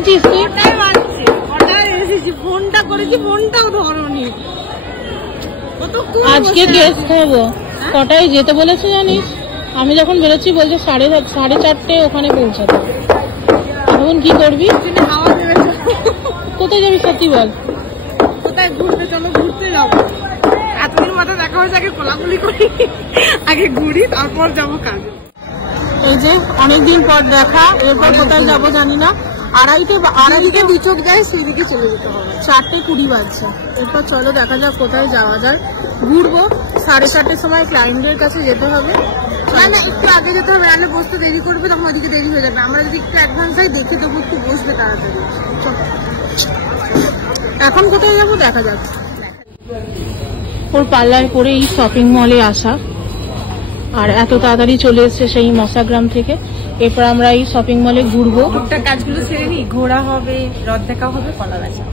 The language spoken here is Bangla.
বানিয়েছিস তুই? ফোনটা করেছি, ফোনটাও ধরনি। আজকে গেস্ট হবো, কটায় যেতে বলেছে জানিস? আমি যখন বেরোচ্ছি বলছে 4:30 ওখানে পৌঁছাতে। এখন কি করবি? কোথায় যাবি সত্যি বল? কোথায় ঘুরতে? চলো ঘুরতে যাবো। এতদিন মাথা দেখা হয়েছে, আগে কোলাকুলি করি, আগে ঘুরি, তারপর যাবো কাজে। এই যে অনেকদিন পর দেখা, এরপর কোথায় যাবো জানি না। আড়াইটে বিচক যায়, সেই দিকে চলে যেতে হবে। 4:20 বাজছে। এরপর চলো দেখা যাক কোথায় যাওয়া যায়। ঘুরবো, 4:30 সময় ক্লায়েন্টের কাছে যেতে হবে। না না, একটু আগে যেতে হবে, নাহলে বসতে দেরি করবে, তখন ওদিকে দেরি হয়ে যাবে। আমরা যদি একটু অ্যাডভান্স হয় দেখে দেবো, একটু বসবে তাড়াতাড়ি। এখন কোথায় যাবো দেখা যাক। ওর পাল্লায় পরে এই শপিং মলে আসা, আর এত তাড়াতাড়ি চলে এসছে সেই মশাগ্রাম থেকে। এরপর আমরা এই শপিং মলে ঘুরবো। কাজগুলো ছেড়ে নি, ঘোরা হবে, রথ দেখা হবে, কলা বেচা।